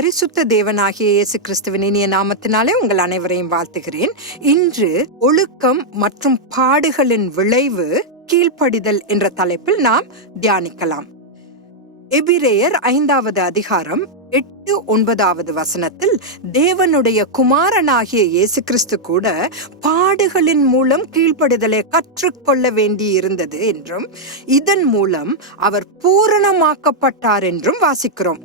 பரிசுத்த தேவனாகிய இயேசு கிறிஸ்துவின் இனிய நாமத்தினாலே உங்கள் அனைவரையும் வாழ்த்துகிறேன். இன்று ஒழுக்கம் மற்றும் பாடுகளின் விளைவு கீழ்ப்படிதல் என்ற தலைப்பில் நாம் தியானிக்கலாம். எபிரேயர் ஐந்தாவது அதிகாரம் எட்டு ஒன்பதாவது வசனத்தில் தேவனுடைய குமாரனாகிய இயேசு கிறிஸ்து கூட பாடுகளின் மூலம் கீழ்ப்படுதலை கற்றுக்கொள்ள வேண்டி இருந்தது என்றும் இதன் மூலம் அவர் பூரணமாக்கப்பட்டார் என்றும் வாசிக்கிறோம்.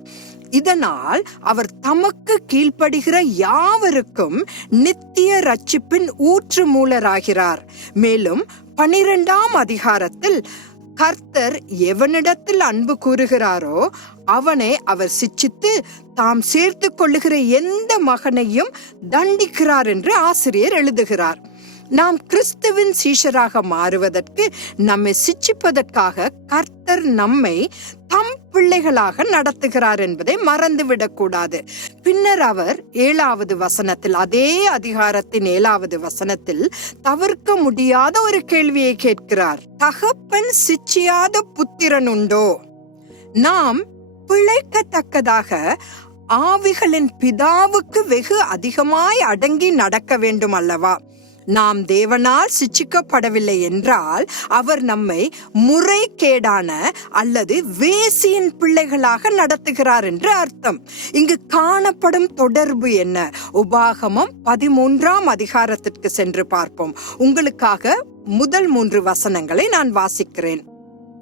இதனால் அவர் தமக்கு கீழ்ப்படுகிற யாவருக்கும் நித்திய ரட்சிப்பின் ஊற்று மூலராகிறார். மேலும் பனிரெண்டாம் அதிகாரத்தில் கர்த்தர் எவனிடத்தில் அன்பு கூறுகிறாரோ அவனை அவர் சிச்சித்து தாம் சேர்த்து கொள்ளுகிற எந்த மகனையும் தண்டிக்கிறார் என்று ஆசிரியர் எழுதுகிறார். நாம் கிறிஸ்துவின் சீஷராக மாறுவதற்கு நம்மை சிச்சிப்பதற்காக கர்த்தர் நம்மை பிள்ளைகளாக நடத்துகிறார் என்பதை மறந்துவிடக்கூடாது. பின்னர் அவர் ஏழாவது வசனத்தில் அதே அதிகாரத்தின் ஏழாவது வசனத்தில் தவிர்க்க முடியாத ஒரு கேள்வியை கேட்கிறார். தகப்பன் சிச்சியாத புத்திரன் உண்டோ? நாம் பிழைக்கத்தக்கதாக ஆவிகளின் பிதாவுக்கு வெகு அதிகமாய் அடங்கி நடக்க வேண்டும் அல்லவா? நாம் தேவனால் சிச்சிக்கப்படவில்லை என்றால் அவர் நம்மை முறைகேடான அல்லது வேசியின் பிள்ளைகளாக நடத்துகிறார் என்று அர்த்தம். இங்கு காணப்படும் தொடர்பு என்ன? உபாகமம் பதிமூன்றாம் அதிகாரத்திற்கு சென்று பார்ப்போம். உங்களுக்காக முதல் மூன்று வசனங்களை நான் வாசிக்கிறேன்.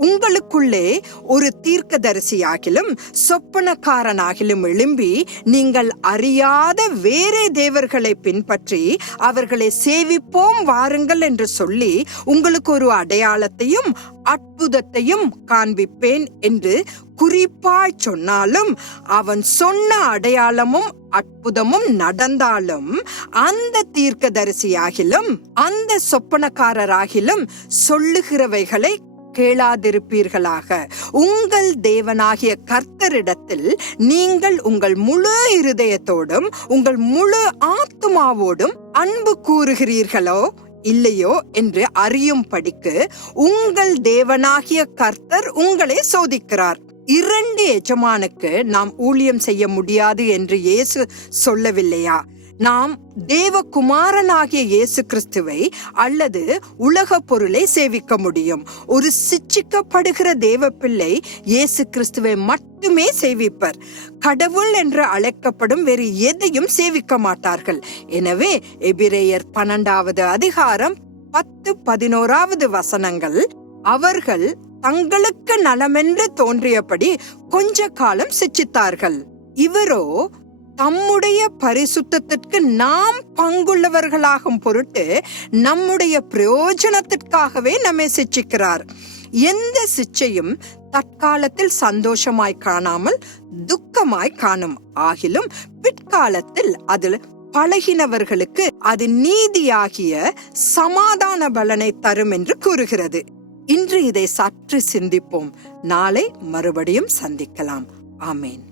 உங்களுக்குள்ளே ஒரு தீர்க்கதரிசியாகிலும் சொப்பனக்காரனாகிலும் எழும்பி நீங்கள் அறியாத வேறே தேவர்களை பின்பற்றி அவர்களை சேவிப்போம் வாருங்கள் என்று சொல்லி உங்களுக்கு ஒரு அடையாளத்தையும் அற்புதத்தையும் காண்பிப்பேன் என்று குறிப்பாய் சொன்னாலும் அவன் சொன்ன அடையாளமும் அற்புதமும் நடந்தாலும் அந்த தீர்க்கதரிசியாகிலும் அந்த சொப்பனக்காரராகிலும் சொல்லுகிறவைகளை கேளாதிருப்பீர்களாக. உங்கள் தேவனாகிய கர்த்தரிடத்தில் நீங்கள் உங்கள் முழு இருதயத்தோடும் உங்கள் முழு ஆத்மாவோடும் அன்பு கூறுகிறீர்களோ இல்லையோ என்று அறியும் படிக்கு உங்கள் தேவனாகிய கர்த்தர் உங்களை சோதிக்கிறார். இரண்டு எஜமானுக்கு நாம் ஊழியம் செய்ய முடியாது என்று இயேசு சொல்லவில்லையா? நாம் தேவகுமாரனாகிய இயேசு கிறிஸ்துவை அல்லது உலக பொருளை சேவிக்க முடியும். ஒரு சிச்சிக்கப்படுகிற தேவ பிள்ளை இயேசு கிறிஸ்துவை மட்டுமே சேவிப்பர். கடவுள் என்று அழைக்கப்படும் வேறு எதையும் சேவிக்க மாட்டார்கள். எனவே எபிரேயர் பன்னெண்டாவது அதிகாரம் பத்து பதினோராவது வசனங்கள் அவர்கள் தங்களுக்கு நலமென்று தோன்றியபடி கொஞ்ச காலம் சிச்சித்தார்கள். இவரோ தம்முடைய பரிசுத்தத்திற்கு நாம் பங்குள்ளவர்களாகும் பொருட்டு நம்முடைய பிரயோஜனத்திற்காகவே நம்மை சிச்சிக்கிறார். எந்த சிச்சையும் தற்காலத்தில் சந்தோஷமாய் காணாமல் துக்கமாய் காணும். ஆகிலும் பிற்காலத்தில் அதில் பழகினவர்களுக்கு அது நீதியாகிய சமாதான பலனை தரும் என்று கூறுகிறது. இன்று இதை சற்று சிந்திப்போம். நாளை மறுபடியும் சந்திக்கலாம். ஆமேன்.